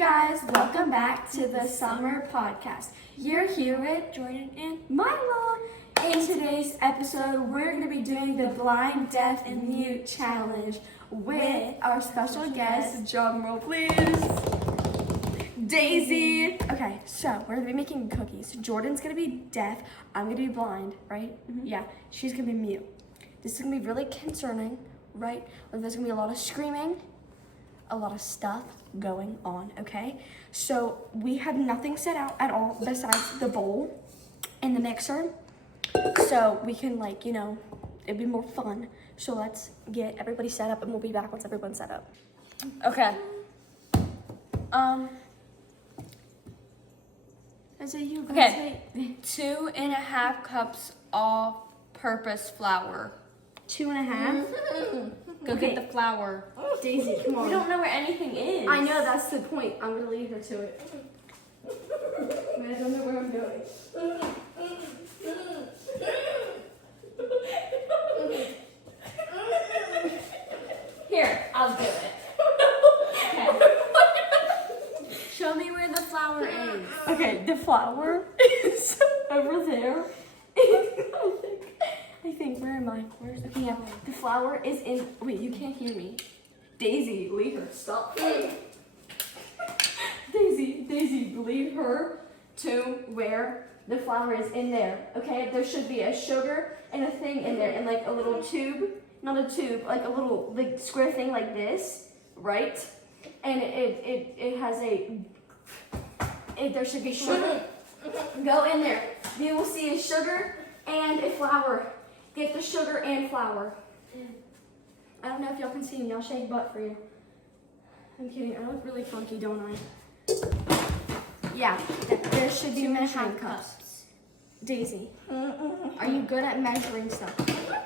guys, welcome back to the Summer Podcast. You're here with Jordan and Milo. In today's episode, we're going to be doing the Blind, Deaf, and Mute Challenge with our special guest, drum roll please, Daisy. Okay, so we're going to be making cookies. Jordan's going to be deaf, I'm going to be blind, right? Mm-hmm. Yeah, she's going to be mute. This is going to be really concerning, right? There's going to be a lot of screaming, a lot of stuff going on, okay? So we have nothing set out at all besides the bowl and the mixer. So we can it'd be more fun. So let's get everybody set up and we'll be back once everyone's set up. Okay. Okay. 2.5 cups all-purpose flour. 2.5? Go get the flour. Daisy, come on. We don't know where anything is. I know, that's the point. I'm gonna lead her to it. I don't know where I'm going. Here, I'll do it. Okay. Show me where the flour is. Okay, the flour is over there. I think, where am I? Where's okay, yeah. The flour is in, wait, you can't hear me. Daisy, lead her, stop. Daisy, lead her to where the flour is in there, okay? There should be a sugar and a thing in there and like a little tube, not a tube, like a little square thing like this, right? And it has there should be sugar. Go in there. You will see a sugar and a flour. Get the sugar and flour. I don't know if y'all can see me. I'll shake butt for you. I'm kidding. I look really funky, don't I? Yeah, there should be measuring cups. Daisy, are you good at measuring stuff?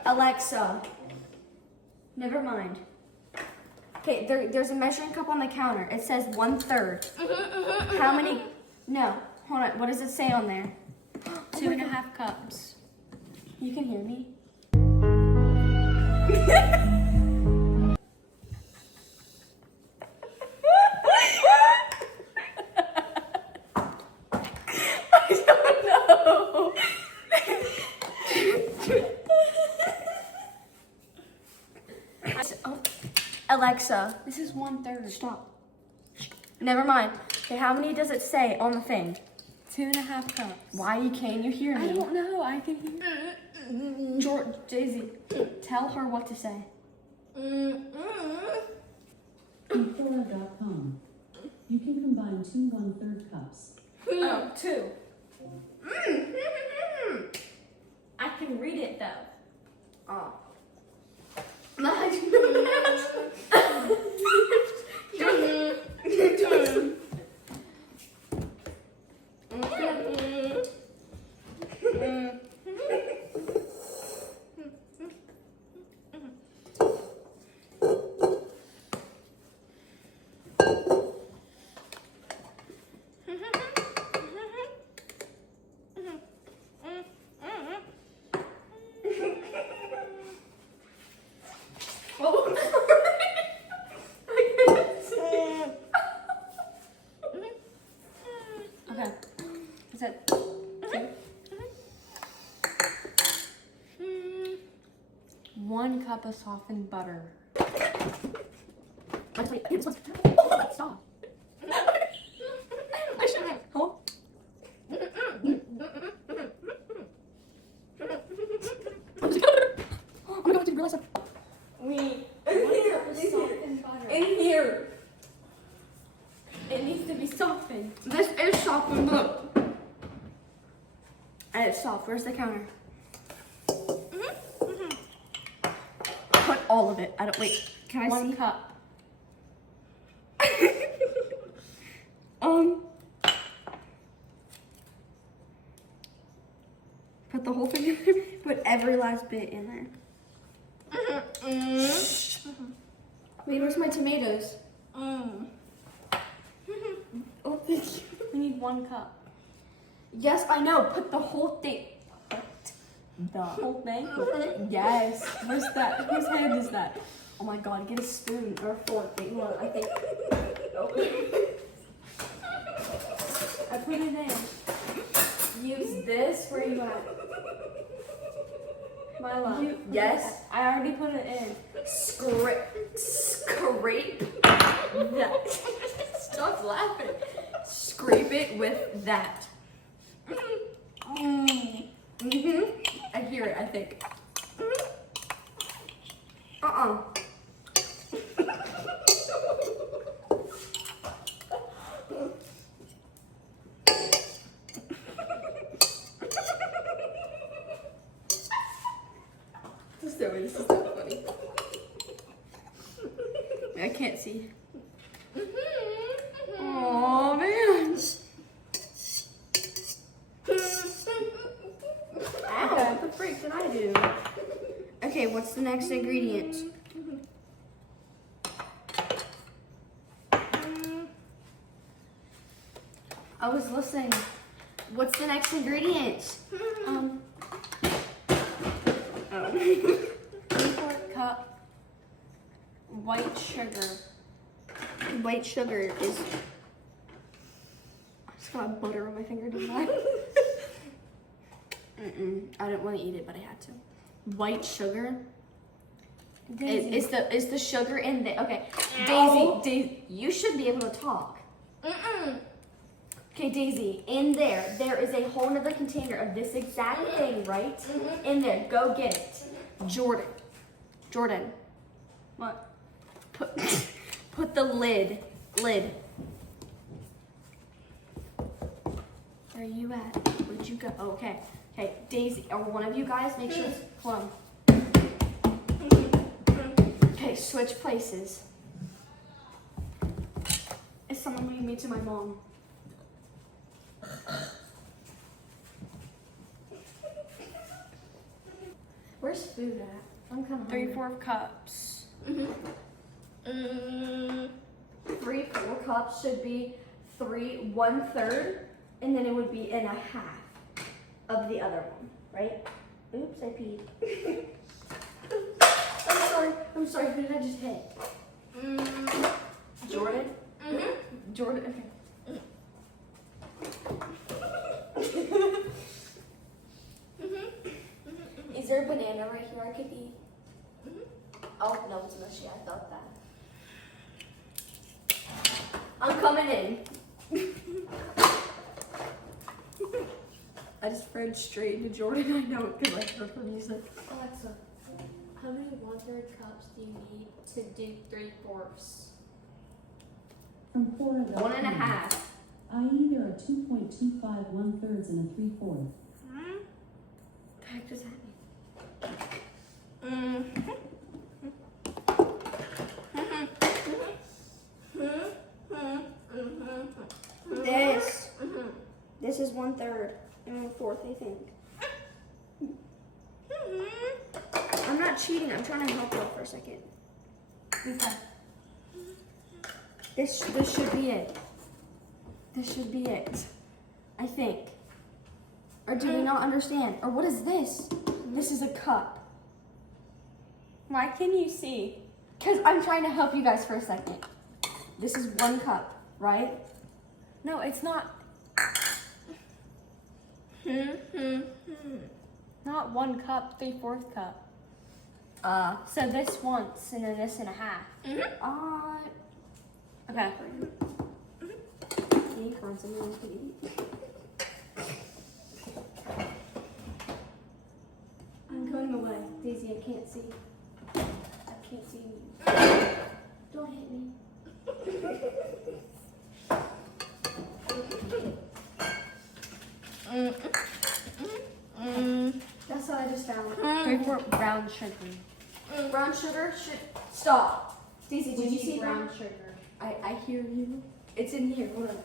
Alexa, never mind. Okay, there's a measuring cup on the counter. It says 1/3. How many? No, hold on. What does it say on there? 2.5 cups. You can hear me? Alexa, This is 1/3. stop. Never mind. Okay, how many does it say on the thing? 2.5 cups. Why can't you hear me? I don't know. I can hear. Daisy, tell her what to say. Infora.com. You can combine 2 1/3 cups. Oh, 2. I can read it though. Oh. Okay. Is that 2? 1 cup of softened butter. Stop. I shouldn't have. Hello? Oh my god, I didn't realize that. In here. It needs to be softened. This is softened, look. And it's soft. Where's the counter? Put all of it. I don't, wait. Can I 1 see? cup. Put the whole thing in there. Put every last bit in there. Wait, where's my tomatoes? Oh, thank you. We need 1 cup. Yes, I know. Put the whole thing. The whole thing? Yes. Where's that? Whose hand is that? Oh my god, get a spoon or a fork. Wait, hold on, I think. My love. Yes. I already put it in. Scrape that. Stop laughing. Scrape it with that. Mm-hmm. I hear it, I think. This is so funny. I can't see. Oh man. Ow, what the freak did I do? Okay, what's the next ingredient? I was listening. What's the next ingredient? Oh. 3/4 cup white sugar. White sugar is. I just got butter on my finger, didn't I? I didn't want to eat it, but I had to. White sugar. Daisy. Is the sugar in the okay? Ow. Daisy, you should be able to talk. Okay, Daisy, in there is a whole nother container of this exact thing, right? In there, go get it. Jordan, What? put the lid. Where are you at? Where'd you go? Oh, okay. Okay, Daisy, or one of you guys, make sure it's plum. Okay, switch places. Is someone leading me to my mom? Where's food at? I'm kind of 3/4 cups. 3/4 cups should be 1/3, and then it would be in a half of the other one, right? Oops, I peed. I'm sorry, who did I just hit? Jordan? Jordan, okay. Is there a banana right here I could eat? Oh, no, it's mushy. I thought that. I'm coming in. I just read straight into Jordan. I know it because I heard her music. Alexa, how many 1/3 cups do you need to do 3/4? From 4 of the 1.5. i.e. there are 2.25 1/3 and a 3/4. The heck does that mean? This is 1/3 and 1/4, I think. I'm not cheating. I'm trying to help you for a second. Okay. This should be it. This should be it. I think. Or do we not understand? Or what is this? This is a cup. Why can you see? Because I'm trying to help you guys for a second. This is 1 cup, right? No, it's not. Not 1 cup, 3/4 cup. So this once and then this and a half. Okay. Acorns and one could eat. I'm going away. Daisy, I can't see. I can't see you. Don't hit me. That's what I just found. 3/4 brown sugar. Brown sugar should stop. Daisy, did you see brown sugar? I hear you. It's in here. Hold on.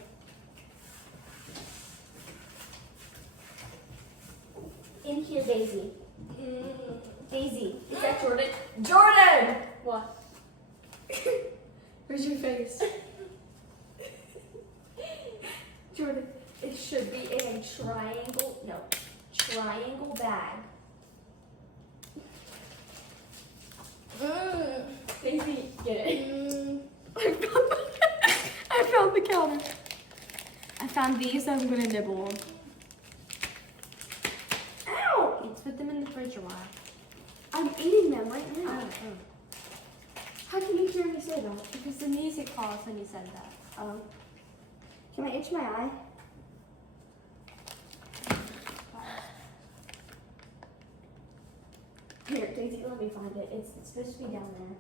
In here, Daisy. Daisy, is that Jordan? Jordan! What? Where's your face? Jordan, it should be in a triangle bag. Daisy, get it. I found the counter. I found these I'm gonna nibble on. Ow! Let's put them in the fridge a while. I'm eating them right now. Oh. How can you hear me say that? Because the music paused when you said that. Can I itch my eye? Here, Daisy, let me find it. It's supposed to be down there.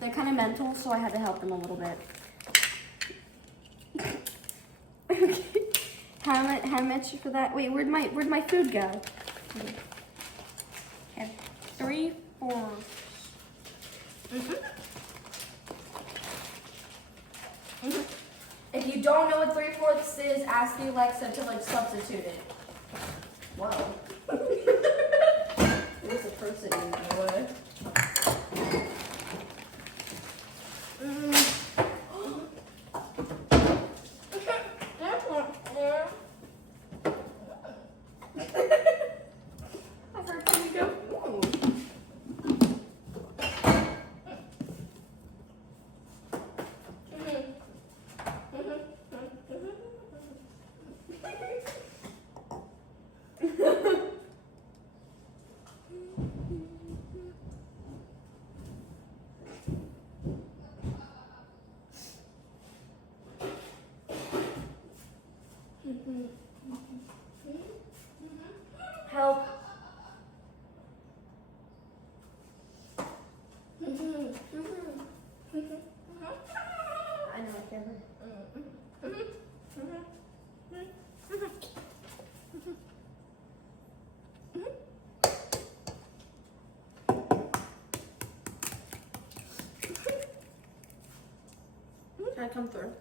They're kind of mental, so I had to help them a little bit. Okay. How much for that? Wait, where'd my food go? Okay. 3/4. If you don't know what 3/4 is, ask the Alexa to like substitute it. Whoa. There's a person in the way. I've heard somebody go, ooh. Help. I know I can. Can I come through?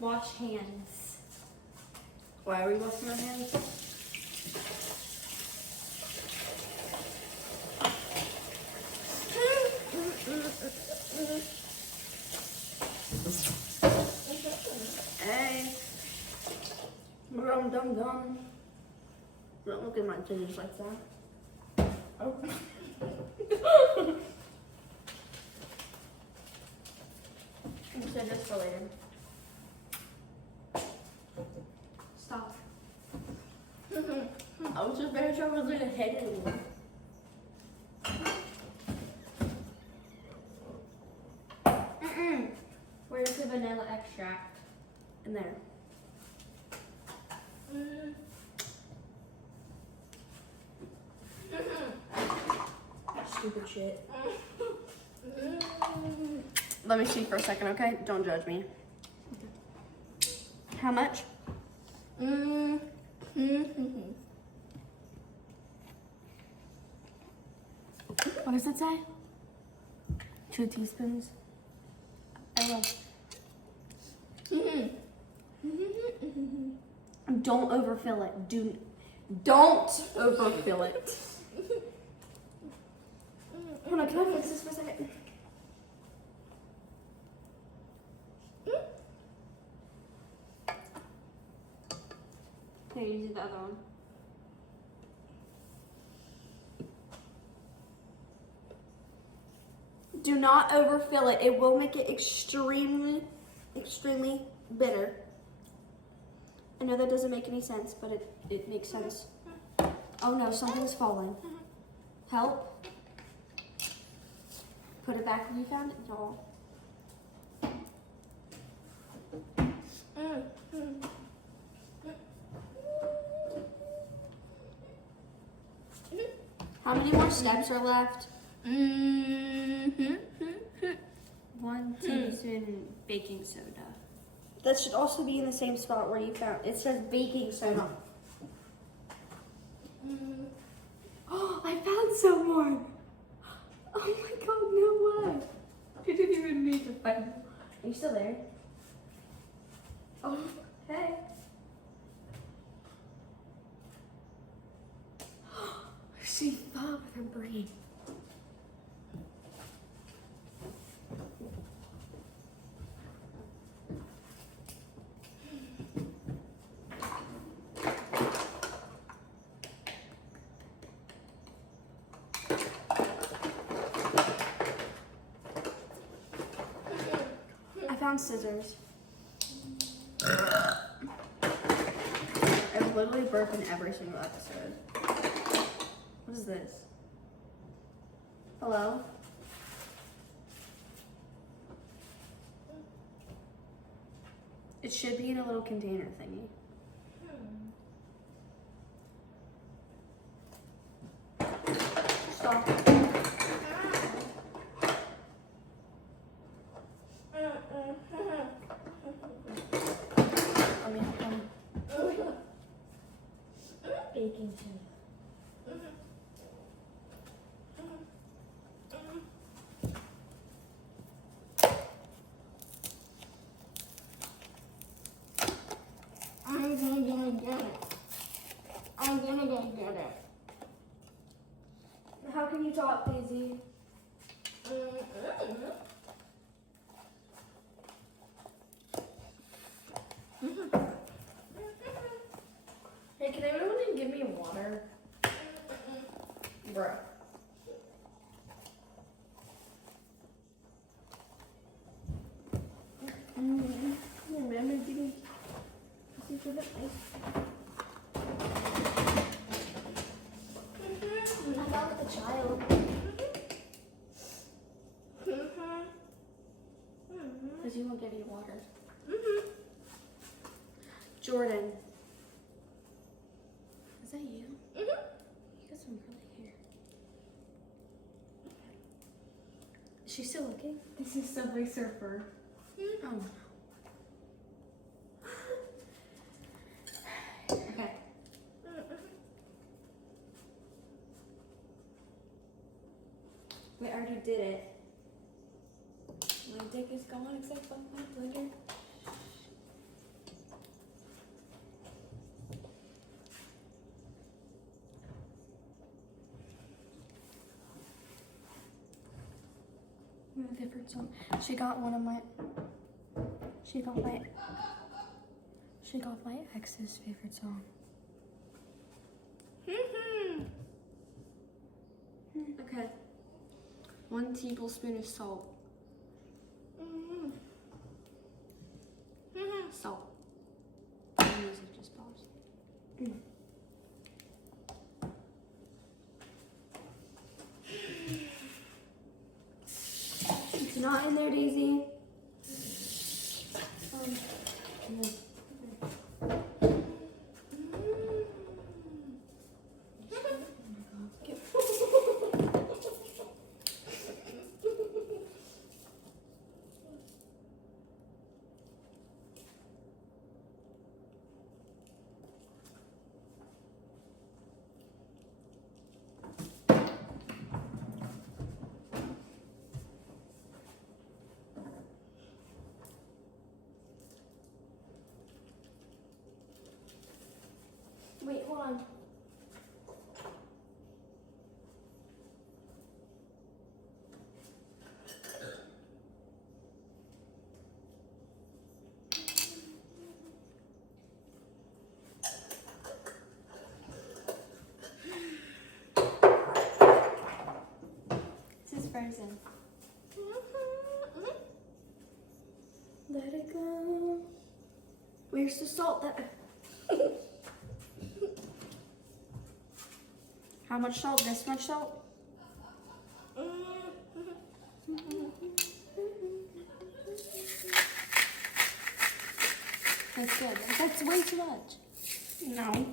Wash hands. Why are we washing our hands? Hey. Dum dum dum. Don't look at my scissors like that. Oh. You said this for later. Stop. I was just very sure I was gonna hit anyone. Where's the vanilla extract? In there. Stupid shit. Let me see for a second, okay? Don't judge me. How much? What does it say? 2 teaspoons. I will. Don't overfill it. Don't overfill it. Hold on, can I fix this for a second? Here, you do the other one. Do not overfill it. It will make it extremely, extremely bitter. I know that doesn't make any sense, but it makes sense. Oh no, something's falling. Help. Put it back where you found it, y'all. How many more steps are left? 1 teaspoon baking soda. That should also be in the same spot where you found it. Says baking soda. Oh, I found some more. Oh my god, no way. You didn't even need to find it. Are you still there? Oh, hey. She fought with her brain. found scissors. I've literally broken every single episode. What is this? Hello? It should be in a little container thingy. Stop. I mean, Baking soda. I'm gonna get it. I'm gonna go get it. How can you talk, Daisy? Hey, can anyone give me water? Bruh. Remember, give me. See for the ice. I'm not with the child. Because you won't give you water. Jordan. Is that you? You got some curly hair. Is she still looking? This is Subway Surfer. Oh no. Okay. We already did it. My dick is gone except for my blender. We have a different song. She got one of my. She got my ex's favorite song. Okay. 1 tablespoon of salt. Salt. The music just paused. It's not in there, Daisy. Wait, hold on. This is frozen. Let it go. Where's the salt that... How much salt? This much salt? That's good. That's way too much. No.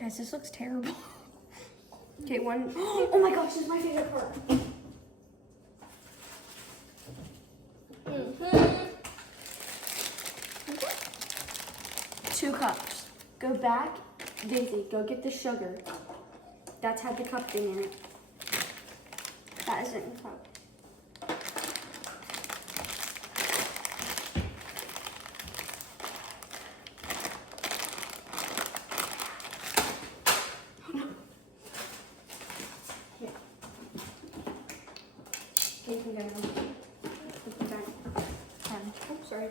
Guys, this looks terrible. Okay, one. Oh my gosh, this is my favorite part. 2 cups. Go back. Daisy, go get the sugar. That's had the cup thing in it. That isn't in the cup. Here. Okay, you can go now. Put the back. Oh, sorry.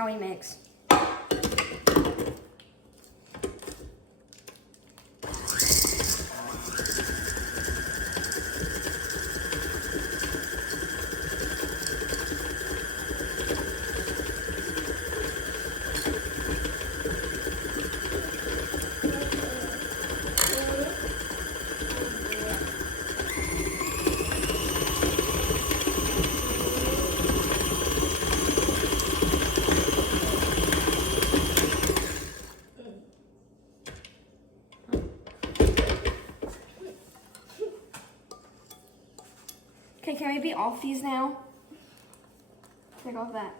Maui mix. Okay, can we be off these now? Take off that.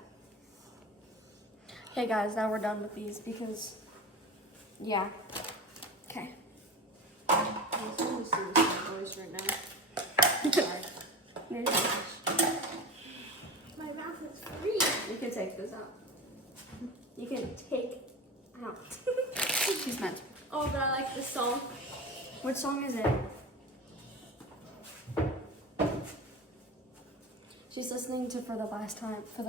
Okay guys, now we're done with these because, yeah. Okay. I'm so serious with my voice right now. Sorry. My mouth is free. You can take this out. You can take out. She's meant. Oh, but I like this song. What song is it? She's listening to For the Last Time. For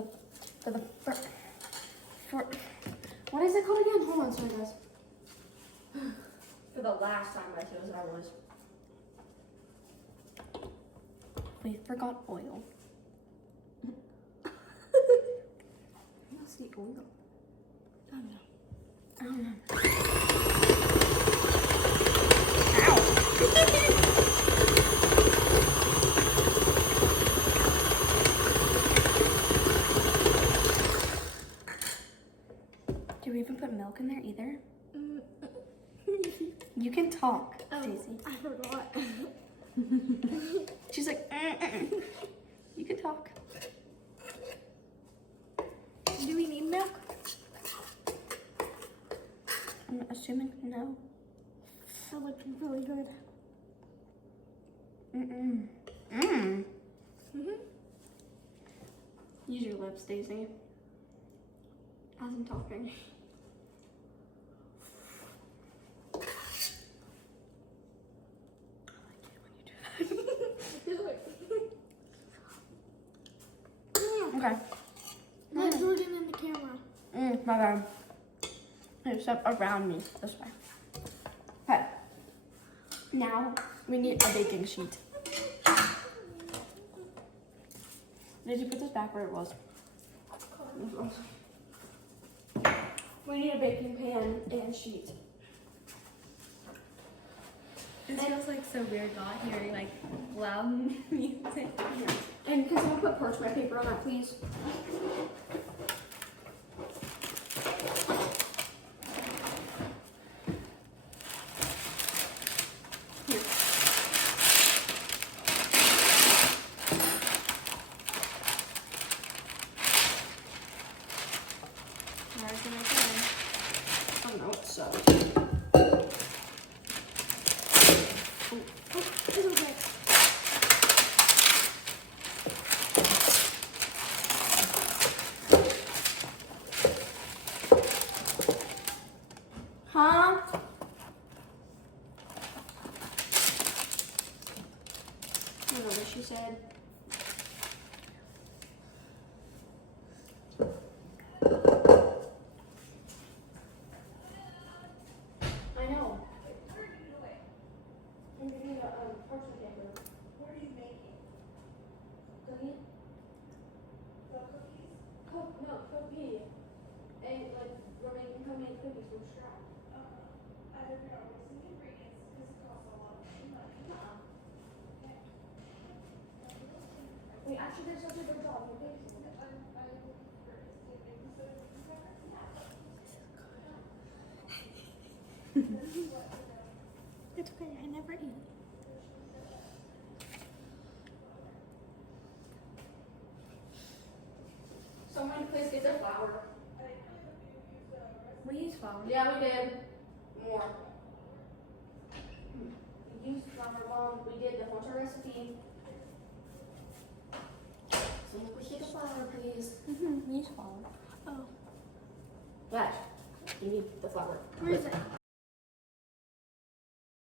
what is it called again? Hold on, sorry guys. For the last time by Taylor Swift was. We forgot oil. What's the oil? I don't know. I don't know. Do we even put milk in there either? You can talk, Daisy. I forgot. She's like, you can talk. Do we need milk? I'm assuming no. That looks really good. Use your lips, Daisy. As I'm talking. Okay. Not Jordan in the camera. My bad. Except around me, this way. Okay. Now we need a baking sheet. Did you put this back where it was? We need a baking pan and sheet. It feels like so weird not hearing like loud music. And can someone put parchment paper on that, please? Here. Where's the macaroni? Oh no, it sucks. It's okay. Huh? I don't know what she said. I know. I'm getting a parchment paper. What are you making? Cookie? The cookies? No, cookie. And like we're making homemade cookies from scratch. I don't know. What's the ingredients? Because it costs a lot of money. We actually did such a good job. We did. It's okay. I never eat. Someone please get the flour. We use flour. Yeah, we did. More. We used flour, Mom. We did the whole recipe. Someone please get the flour, please. Use flour. Oh. Yes. You need the flour. Where is it?